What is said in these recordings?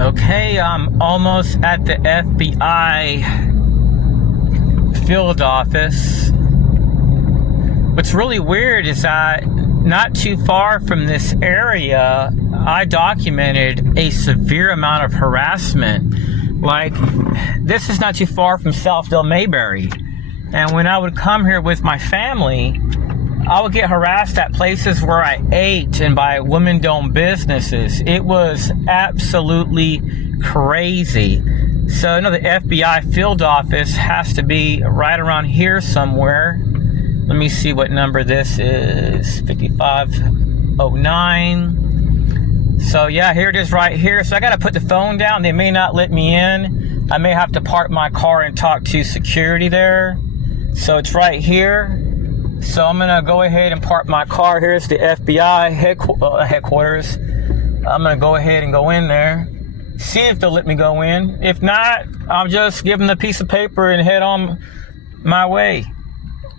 Okay, I'm almost at the FBI field office. What's really weird is that not too far from this area, I documented a severe amount of harassment. Like, this is not too far from Southdale Mayberry. And when I would come here with my family, I would get harassed at places where I ate and by women-owned businesses. It was absolutely crazy. So I know the FBI field office has to be right around here somewhere. Let me see what number this is. 5509. So yeah, here it is right here. So I got to put the phone down. They may not let me in. I may have to park my car and talk to security there. So it's right here. So I'm gonna go ahead and park my car. Here's the FBI headquarters. I'm gonna go ahead and go in there, see if they'll let me go in. If not, I'll just give them the piece of paper and head on my way.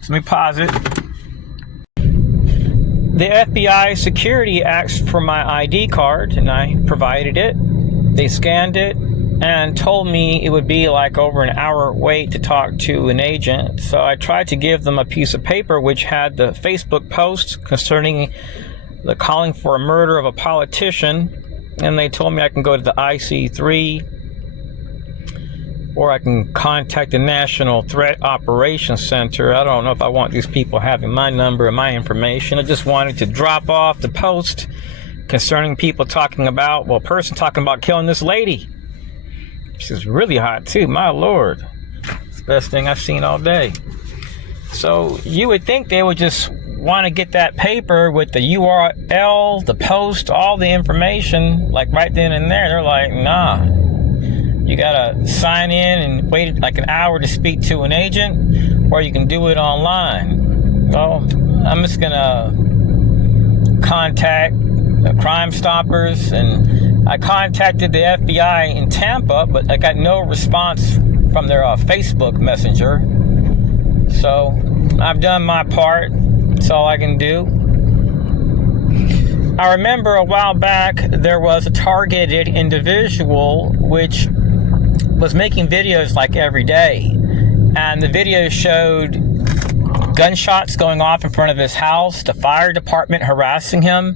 So let me pause it. The FBI security asked for my ID card, and I provided it. They scanned it and told me it would be like over an hour wait to talk to an agent. So I tried to give them a piece of paper which had the Facebook post concerning the calling for a murder of a politician, and they told me I can go to the IC3 or I can contact the National Threat Operations Center. I don't know if I want these people having my number and my information. I just wanted to drop off the post concerning people talking about, well, a person talking about killing this lady. She's really hot too, my lord. It's the best thing I've seen all day. So you would think they would just want to get that paper with the URL, the post, all the information, like right then and there. They're like, nah, you gotta sign in and wait like an hour to speak to an agent, or you can do it online. Well, I'm just gonna contact the Crime Stoppers, and I contacted the FBI in Tampa, but I got no response from their Facebook Messenger. So I've done my part. That's all I can do. I remember a while back there was a targeted individual which was making videos like every day, and the video showed gunshots going off in front of his house, the fire department harassing him,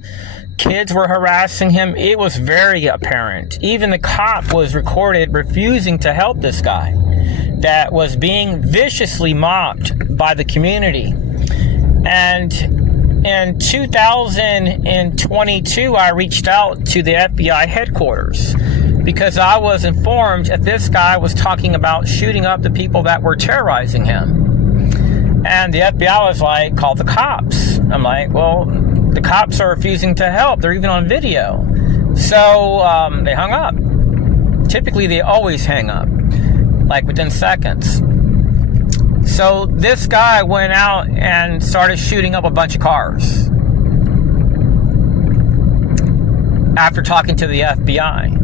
kids were harassing him. It was very apparent. Even the cop was recorded refusing to help this guy that was being viciously mobbed by the community. And in 2022, I reached out to the FBI headquarters because I was informed that this guy was talking about shooting up the people that were terrorizing him. And the FBI was like, call the cops. I'm like, well, the cops are refusing to help. They're even on video. So they hung up. Typically, they always hang up, like within seconds. So this guy went out and started shooting up a bunch of cars after talking to the FBI.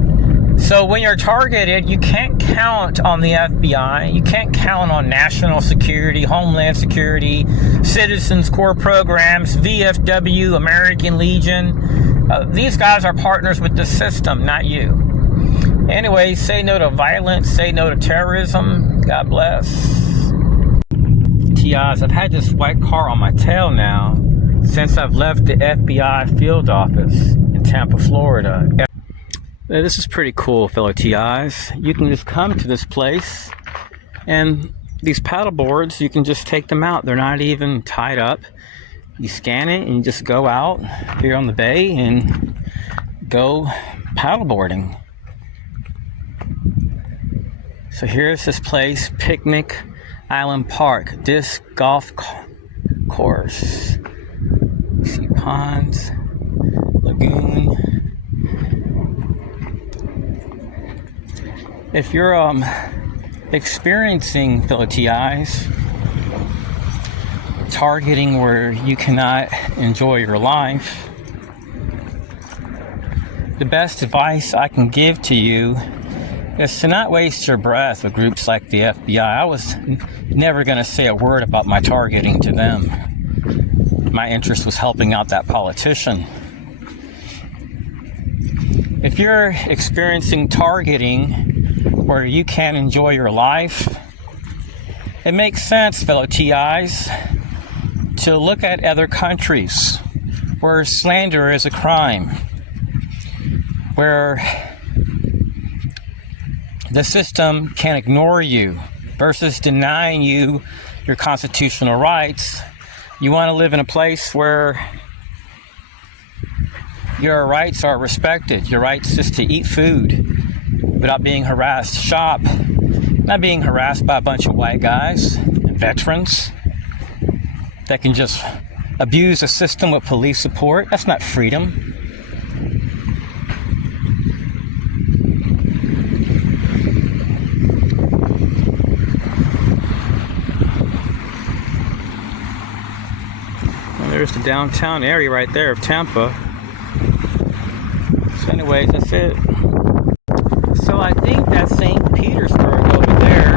So when you're targeted, you can't count on the FBI. You can't count on national security, homeland security, citizens core programs, VFW, American Legion. These guys are partners with the system, not you. Anyway, say no to violence, say no to terrorism. God bless. TIs, I've had this white car on my tail now since I've left the FBI field office in Tampa, Florida. This is pretty cool, fellow TIs. You can just come to this place, and these paddle boards, you can just take them out. They're not even tied up. You scan it, and you just go out here on the bay and go paddleboarding. So here's this place, Picnic Island Park, disc golf course. You see ponds, lagoon. If you're experiencing, fellow TIs, targeting where you cannot enjoy your life, the best advice I can give to you is to not waste your breath with groups like the FBI. I was never going to say a word about my targeting to them. My interest was helping out that politician. If you're experiencing targeting where you can't enjoy your life, it makes sense, fellow TIs, to look at other countries where slander is a crime, where the system can ignore you versus denying you your constitutional rights. You want to live in a place where your rights are respected. Your rights just to eat food without being harassed, shop, not being harassed by a bunch of white guys and veterans that can just abuse the system with police support. That's not freedom. Well, there's the downtown area right there of Tampa. So anyways, that's it. So I think that's St. Petersburg over there.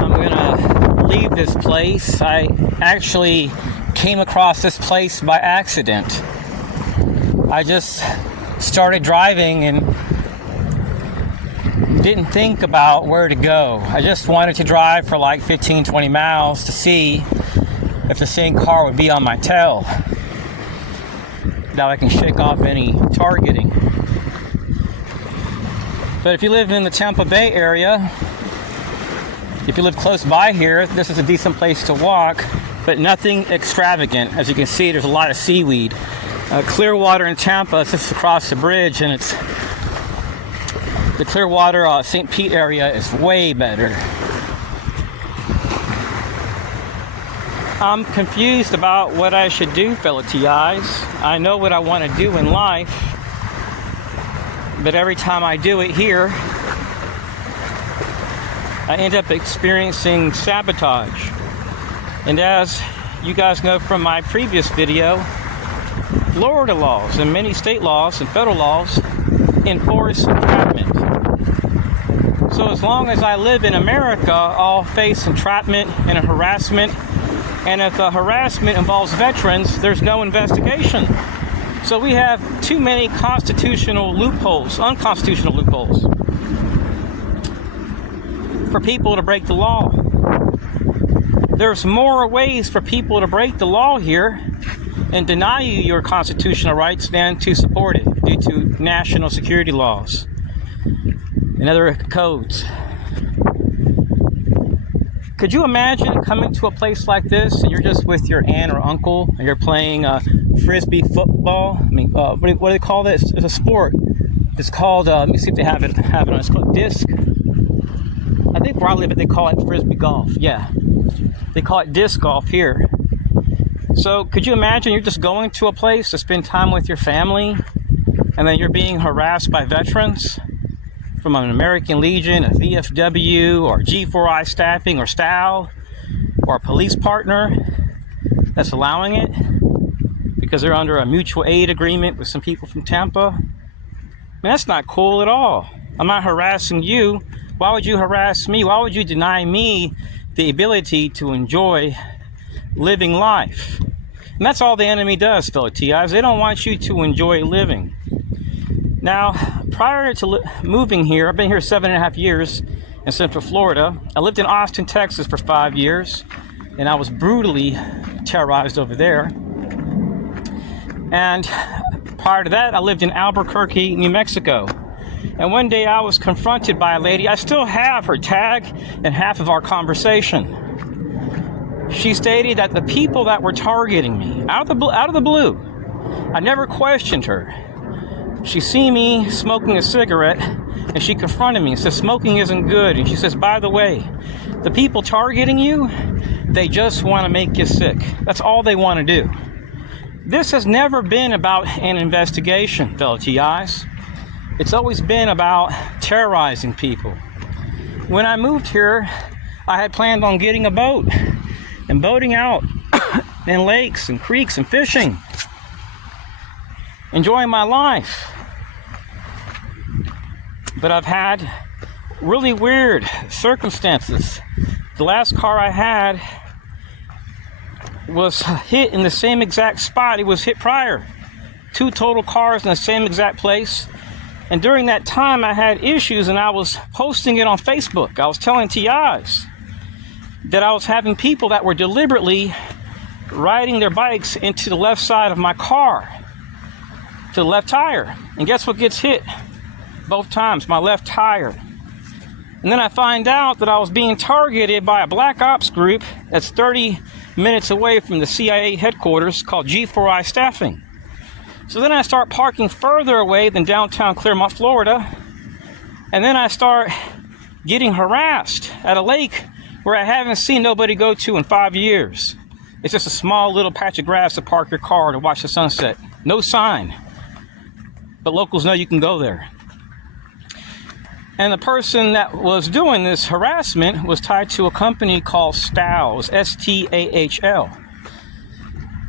I'm gonna leave this place. I actually came across this place by accident. I just started driving and didn't think about where to go. I just wanted to drive for like 15-20 miles to see if the same car would be on my tail. Now I can shake off any targeting. But if you live in the Tampa Bay area, if you live close by here, this is a decent place to walk, but nothing extravagant. As you can see, there's a lot of seaweed. Clearwater in Tampa is just across the bridge, and it's the Clearwater, St. Pete area is way better. I'm confused about what I should do, fellow TIs. I know what I want to do in life, but every time I do it here, I end up experiencing sabotage. And as you guys know from my previous video, Florida laws and many state laws and federal laws enforce entrapment. So as long as I live in America, I'll face entrapment and harassment. And if the harassment involves veterans, there's no investigation. So we have too many constitutional loopholes, unconstitutional loopholes, for people to break the law. There's more ways for people to break the law here and deny you your constitutional rights than to support it due to national security laws and other codes. Could you imagine coming to a place like this and you're just with your aunt or uncle and you're playing frisbee football? I mean, what do they call this? It's a sport. It's called, let me see if they have it on. It's called disc. I think where I live, they call it frisbee golf. Yeah, they call it disc golf here. So could you imagine you're just going to a place to spend time with your family and then you're being harassed by veterans from an American Legion, a VFW, or G4I staffing, or STAL, or a police partner that's allowing it because they're under a mutual aid agreement with some people from Tampa? I mean, that's not cool at all. I'm not harassing you. Why would you harass me? Why would you deny me the ability to enjoy living life? And that's all the enemy does, fellow TIs. They don't want you to enjoy living. Now, prior to moving here, I've been here 7.5 years in Central Florida. I lived in Austin, Texas for 5 years, and I was brutally terrorized over there. And prior to that, I lived in Albuquerque, New Mexico. And one day I was confronted by a lady. I still have her tag and half of our conversation. She stated that the people that were targeting me, out of the blue, I never questioned her. She seen me smoking a cigarette and she confronted me and said, smoking isn't good. And she says, by the way, the people targeting you, they just want to make you sick. That's all they want to do. This has never been about an investigation, fellow TIs. It's always been about terrorizing people. When I moved here, I had planned on getting a boat and boating out in lakes and creeks and fishing, enjoying my life. But I've had really weird circumstances. The last car I had was hit in the same exact spot it was hit prior. 2 total cars in the same exact place. And during that time, I had issues, and I was posting it on Facebook. I was telling TIs that I was having people that were deliberately riding their bikes into the left side of my car, to the left tire. And guess what gets hit? Both times, my left tire. And then I find out that I was being targeted by a black ops group that's 30 minutes away from the CIA headquarters called G4I Staffing. So then I start parking further away than downtown Clearmont, Florida. And then I start getting harassed at a lake where I haven't seen nobody go to in 5 years. It's just a small little patch of grass to park your car to watch the sunset. No sign. But locals know you can go there. And the person that was doing this harassment was tied to a company called Stufff, S-T-A-H-L.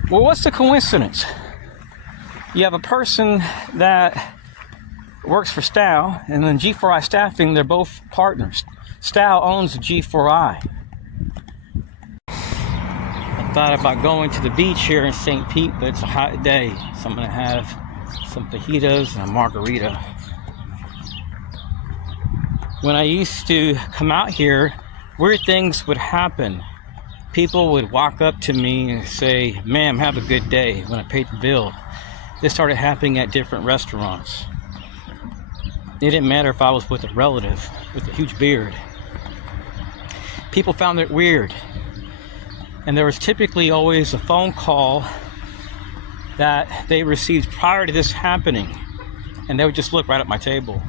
Well, what's the coincidence? You have a person that works for Stufff, and then G4I Staffing, they're both partners. Stufff owns the G4I. I thought about going to the beach here in St. Pete, but it's a hot day, so I'm going to have some fajitas and a margarita. When I used to come out here, weird things would happen. People would walk up to me and say, "Ma'am, have a good day," when I paid the bill. This started happening at different restaurants. It didn't matter if I was with a relative with a huge beard. People found it weird. And there was typically always a phone call that they received prior to this happening. And they would just look right at my table.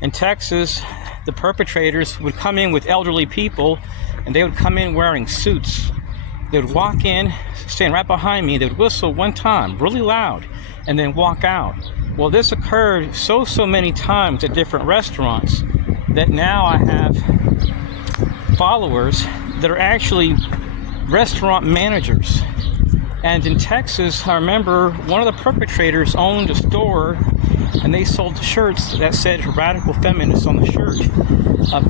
In Texas, the perpetrators would come in with elderly people, and they would come in wearing suits. They would walk in, stand right behind me, they would whistle one time, really loud, and then walk out. Well, this occurred so many times at different restaurants that now I have followers that are actually restaurant managers. And in Texas, I remember one of the perpetrators owned a store, and they sold shirts that said "Radical Feminists" on the shirt.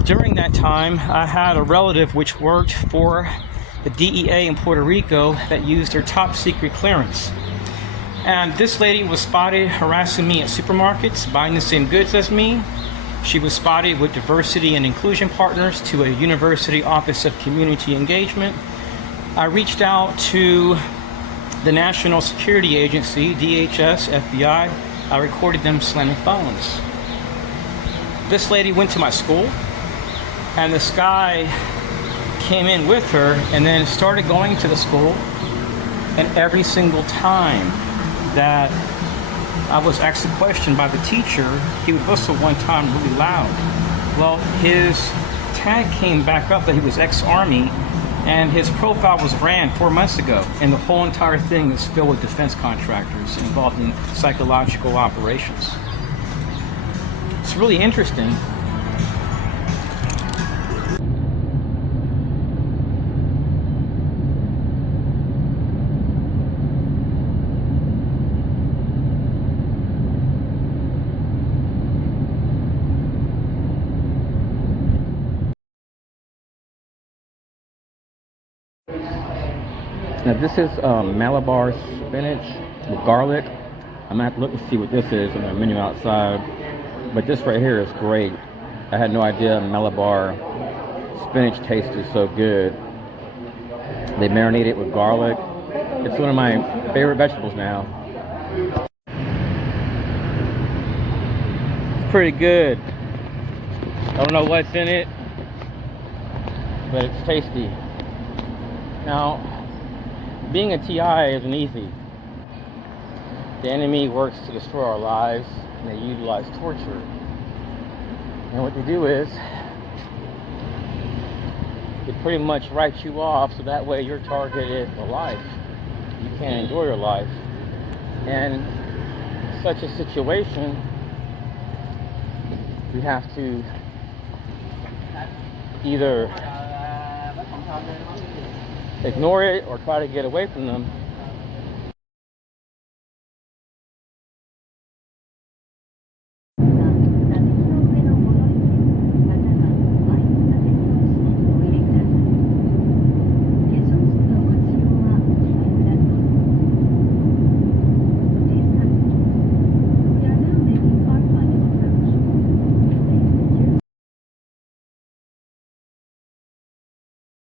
During that time, I had a relative which worked for the DEA in Puerto Rico that used their top secret clearance. And this lady was spotted harassing me at supermarkets, buying the same goods as me. She was spotted with diversity and inclusion partners to a University Office of Community Engagement. I reached out to the National Security Agency, DHS, FBI. I recorded them slamming phones. This lady went to my school, and this guy came in with her and then started going to the school, and every single time that I was asked a question by the teacher, he would whistle one time really loud. Well, his tag came back up that he was ex-Army, and his profile was ran 4 months ago, and the whole entire thing is filled with defense contractors involved in psychological operations. It's really interesting. Now this is Malabar spinach with garlic. I'm gonna have to look and see what this is on the menu outside. But this right here is great. I had no idea Malabar spinach tasted so good. They marinate it with garlic. It's one of my favorite vegetables now. It's pretty good. I don't know what's in it, but it's tasty. Now, being a TI isn't easy. The enemy works to destroy our lives, and they utilize torture. And what they do is, they pretty much write you off, so that way you're targeted for life. You can't enjoy your life. And in such a situation, we have to either ignore it or try to get away from them.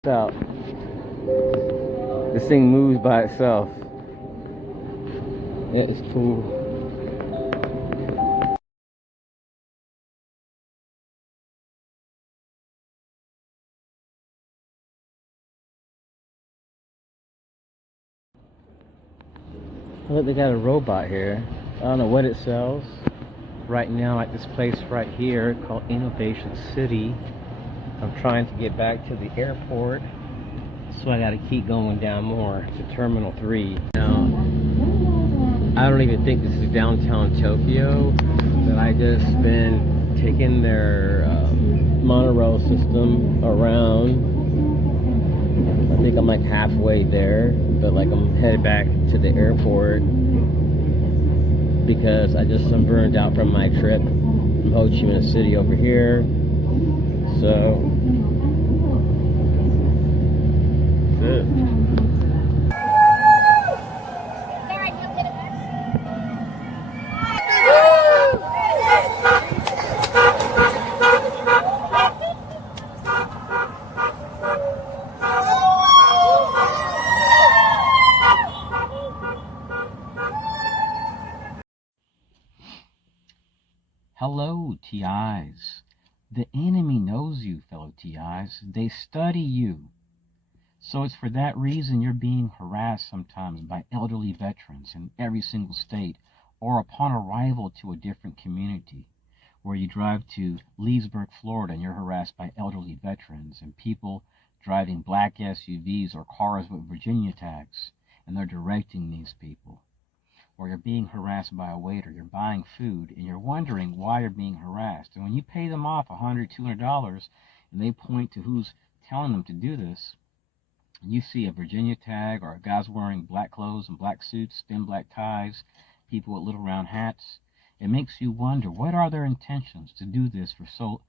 Out. This thing moves by itself. It is cool. Look, they got a robot here. I don't know what it sells. Right now, at this place right here called Innovation City, I'm trying to get back to the airport, so I gotta keep going down more to Terminal 3. Now, I don't even think this is downtown Tokyo, but I just been taking their monorail system around. I think I'm like halfway there, but like I'm headed back to the airport because I just am burned out from my trip from Ho Chi Minh City over here. So that's it. Hello, TIs. The enemy knows you, fellow TIs. They study you. So it's for that reason you're being harassed sometimes by elderly veterans in every single state, or upon arrival to a different community, where you drive to Leesburg, Florida, and you're harassed by elderly veterans and people driving black SUVs or cars with Virginia tags, and they're directing these people. Or you're being harassed by a waiter, you're buying food, and you're wondering why you're being harassed. And when you pay them off $100, $200, and they point to who's telling them to do this, and you see a Virginia tag or guys wearing black clothes and black suits, thin black ties, people with little round hats, it makes you wonder, what are their intentions to do this for so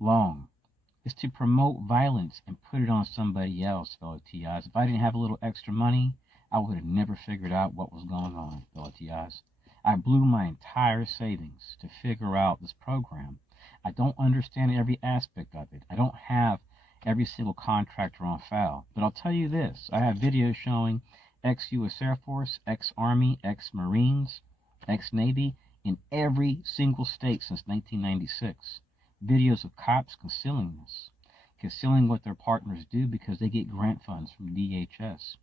long? It's to promote violence and put it on somebody else, fellow TIs. If I didn't have a little extra money, I would have never figured out what was going on, fellow TIs. I blew my entire savings to figure out this program. I don't understand every aspect of it. I don't have every single contractor on file. But I'll tell you this. I have videos showing ex-US Air Force, ex-Army, ex-Marines, ex-Navy in every single state since 1996. Videos of cops concealing this, concealing what their partners do because they get grant funds from DHS.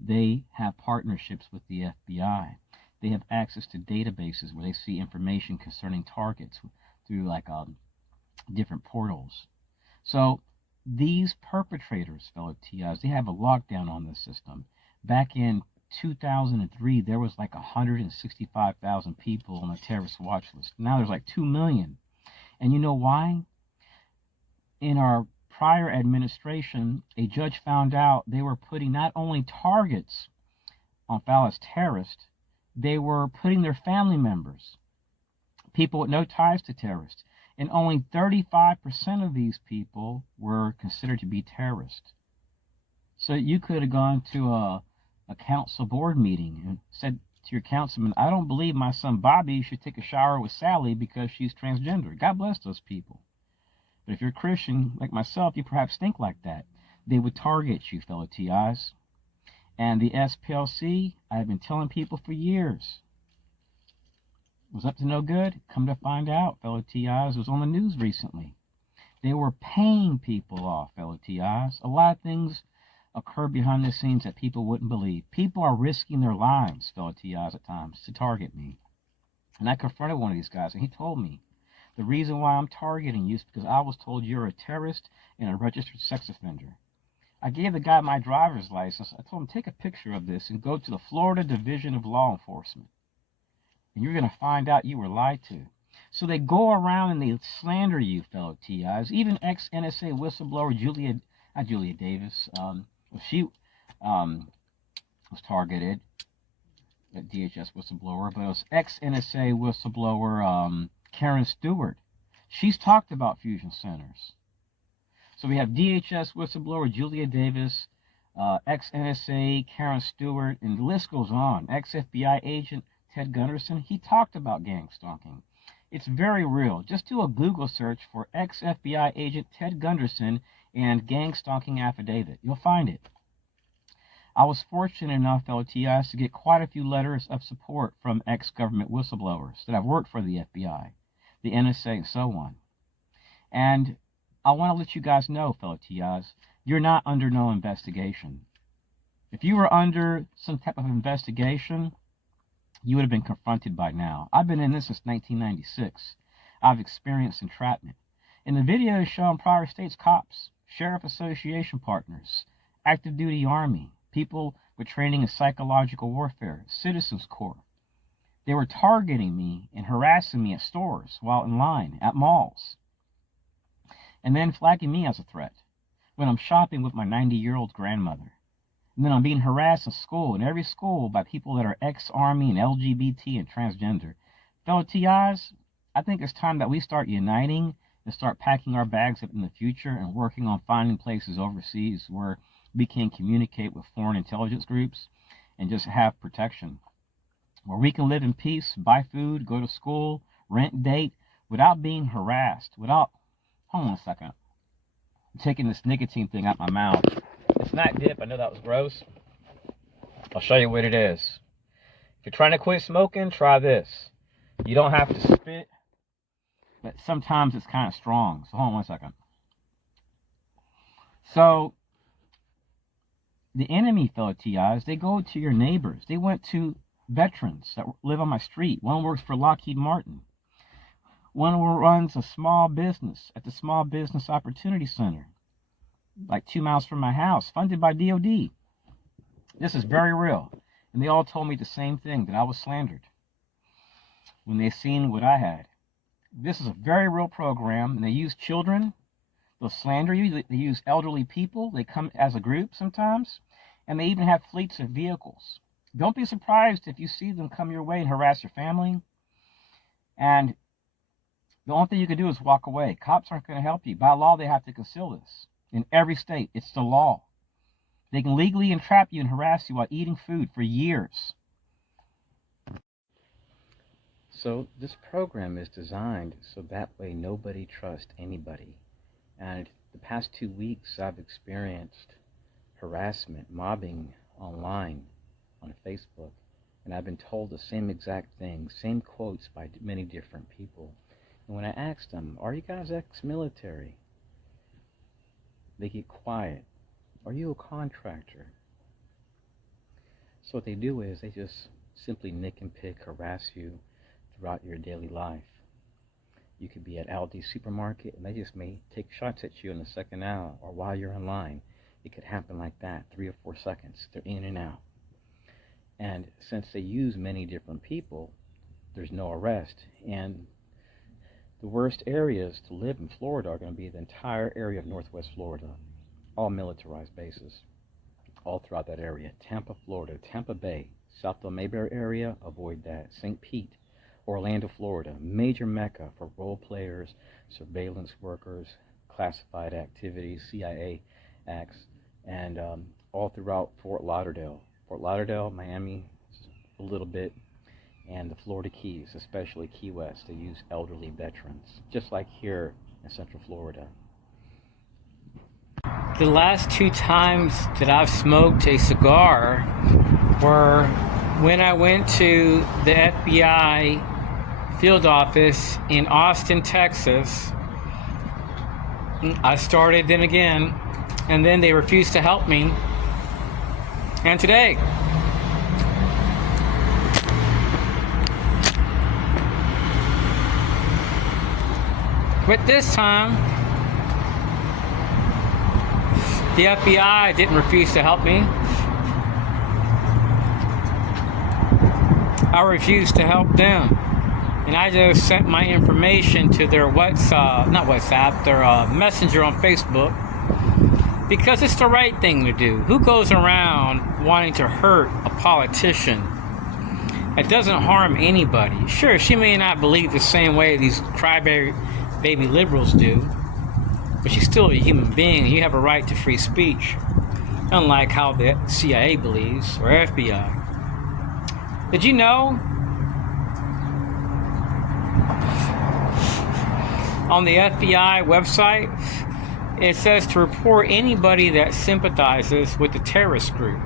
They have partnerships with the FBI. They have access to databases where they see information concerning targets through like different portals. So these perpetrators, fellow TIs, they have a lockdown on this system. Back in 2003, there was like 165,000 people on the terrorist watch list. Now there's like 2 million. And you know why? In our prior administration, a judge found out they were putting not only targets on file as terrorists, they were putting their family members, people with no ties to terrorists, and only 35% of these people were considered to be terrorists. So you could have gone to a council board meeting and said to your councilman, I don't believe my son Bobby should take a shower with Sally because she's transgender. God bless those people. But if you're a Christian like myself, you perhaps think like that. They would target you, fellow TIs. And the SPLC, I've been telling people for years, was up to no good. Come to find out, fellow TIs, it was on the news recently. They were paying people off, fellow TIs. A lot of things occur behind the scenes that people wouldn't believe. People are risking their lives, fellow TIs, at times to target me. And I confronted one of these guys, and he told me, the reason why I'm targeting you is because I was told you're a terrorist and a registered sex offender. I gave the guy my driver's license. I told him, take a picture of this and go to the Florida Division of Law Enforcement. And you're going to find out you were lied to. So they go around and they slander you, fellow TIs. Even ex-NSA whistleblower Julia Davis, she was targeted, a DHS whistleblower, but it was ex-NSA whistleblower Karen Stewart. She's talked about fusion centers. So we have DHS whistleblower Julia Davis, ex-NSA Karen Stewart, and the list goes on. Ex-FBI agent Ted Gunderson, he talked about gang stalking. It's very real. Just do a Google search for ex-FBI agent Ted Gunderson, and gang stalking affidavit. You'll find it. I was fortunate enough, fellow TIs, to get quite a few letters of support from ex-government whistleblowers that have worked for the FBI, the NSA, and so on. And I want to let you guys know, fellow TIs, you're not under no investigation. If you were under some type of investigation, you would have been confronted by now. I've been in this since 1996. I've experienced entrapment. In the videos shown prior states cops, sheriff association partners, active duty army, people with training in psychological warfare, citizens corps. They were targeting me and harassing me at stores while in line, at malls, and then flagging me as a threat when I'm shopping with my 90-year-old grandmother. And then I'm being harassed in school, in every school, by people that are ex-Army and LGBT and transgender. Fellow TIs, I think it's time that we start uniting and start packing our bags up in the future and working on finding places overseas where we can communicate with foreign intelligence groups and just have protection. Where we can live in peace, buy food, go to school, rent, date, without being harassed, without... Hold on a second. I'm taking this nicotine thing out my mouth. It's not dip. I know that was gross. I'll show you what it is. If you're trying to quit smoking, try this. You don't have to spit, but sometimes it's kind of strong. So hold on one second. So the enemy, fellow TIs, they go to your neighbors. They went to veterans that live on my street. One works for Lockheed Martin. One runs a small business at the Small Business Opportunity Center, like 2 miles from my house, funded by DOD. This is very real. And they all told me the same thing, that I was slandered when they seen what I had. This is a very real program, and they use children. They'll slander you. They use elderly people. They come as a group sometimes, and they even have fleets of vehicles. Don't be surprised if you see them come your way and harass your family. And the only thing you can do is walk away. Cops aren't going to help you. By law, they have to conceal this. In every state, it's the law. They can legally entrap you and harass you while eating food for years. So this program is designed so that way nobody trusts anybody. And the past 2 weeks, I've experienced harassment, mobbing online on Facebook. And I've been told the same exact thing, same quotes by many different people. And when I asked them, are you guys ex-military? They get quiet. Are you a contractor? So what they do is they just simply nick and pick, harass you throughout your daily life. You could be at Aldi supermarket and they just may take shots at you in the second hour or while you're in line. It could happen like that, 3 or 4 seconds. They're in and out. And since they use many different people, there's no arrest. And the worst areas to live in Florida are going to be the entire area of Northwest Florida. All militarized bases. All throughout that area. Tampa, Florida. Tampa Bay. South Del Mayberry area, avoid that. St. Pete. Orlando, Florida. Major mecca for role players, surveillance workers, classified activities, CIA acts, and all throughout Fort Lauderdale. Fort Lauderdale, Miami, a little bit, and the Florida Keys, especially Key West. They use elderly veterans, just like here in Central Florida. The last 2 times that I've smoked a cigar were when I went to the FBI field office in Austin, Texas. I started then again, and then they refused to help me. And today, but this time, the FBI didn't refuse to help me. I refused to help them. And I just sent my information to their their messenger on Facebook, because it's the right thing to do. Who goes around wanting to hurt a politician that doesn't harm anybody? Sure, she may not believe the same way these crybaby liberals do, but she's still a human being. You have a right to free speech, unlike how the CIA believes, or FBI. Did you know on the FBI website it says to report anybody that sympathizes with the terrorist group.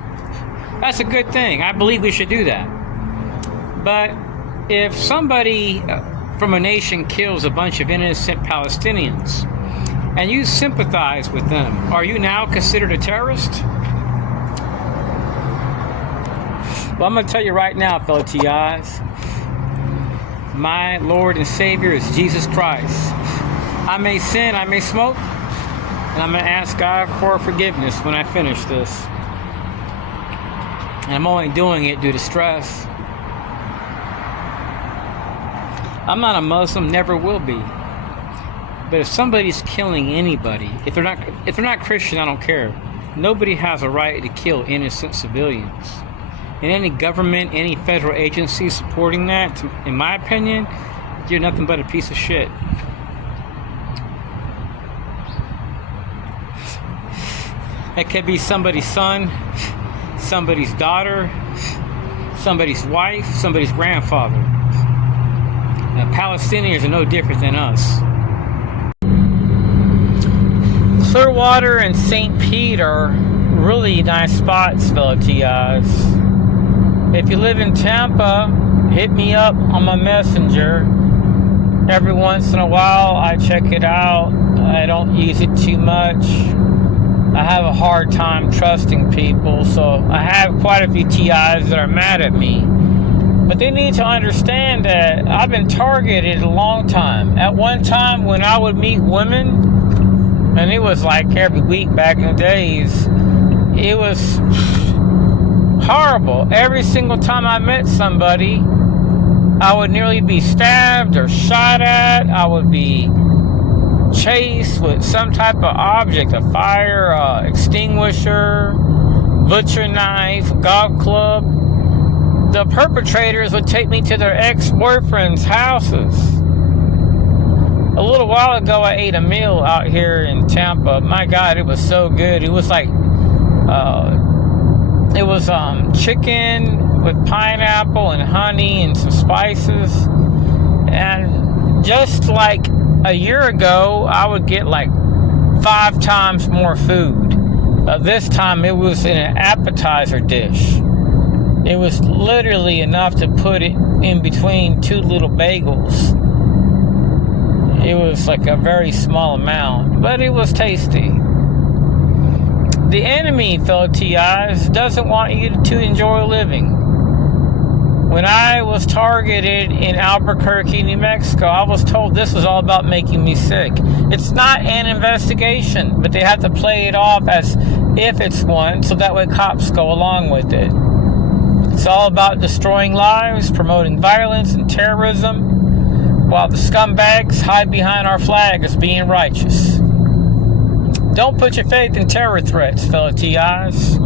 That's a good thing. I believe we should do that. But if somebody from a nation kills a bunch of innocent Palestinians and you sympathize with them, are you now considered a terrorist? Well, I'm going to tell you right now, fellow TIs, my Lord and Savior is Jesus Christ. I may sin, I may smoke, and I'm going to ask God for forgiveness when I finish this. And I'm only doing it due to stress. I'm not a Muslim, never will be. But if somebody's killing anybody, if they're not Christian, I don't care. Nobody has a right to kill innocent civilians. And any government, any federal agency supporting that, in my opinion, you're nothing but a piece of shit. It could be somebody's son, somebody's daughter, somebody's wife, somebody's grandfather. Now, Palestinians are no different than us. Clearwater and St. Pete are really nice spots, fellow TIs. If you live in Tampa, hit me up on my messenger. Every once in a while, I check it out. I don't use it too much. I have a hard time trusting people, so I have quite a few TIs that are mad at me. But they need to understand that I've been targeted a long time. At one time, when I would meet women, and it was like every week back in the days, it was horrible. Every single time I met somebody, I would nearly be stabbed or shot at. I would be chased with some type of object, a fire extinguisher, butcher knife, golf club. The perpetrators would take me to their ex-boyfriends' houses. A little while ago, I ate a meal out here in Tampa. My God, it was so good. It was like chicken with pineapple and honey and some spices. And just like a year ago, I would get like 5 times more food. This time it was in an appetizer dish. It was literally enough to put it in between 2 little bagels. It was like a very small amount, but it was tasty. The enemy, fellow TIs, doesn't want you to enjoy living. When I was targeted in Albuquerque, New Mexico, I was told this was all about making me sick. It's not an investigation, but they have to play it off as if it's one, so that way cops go along with it. It's all about destroying lives, promoting violence and terrorism, while the scumbags hide behind our flag as being righteous. Don't put your faith in terror threats, fellow TIs.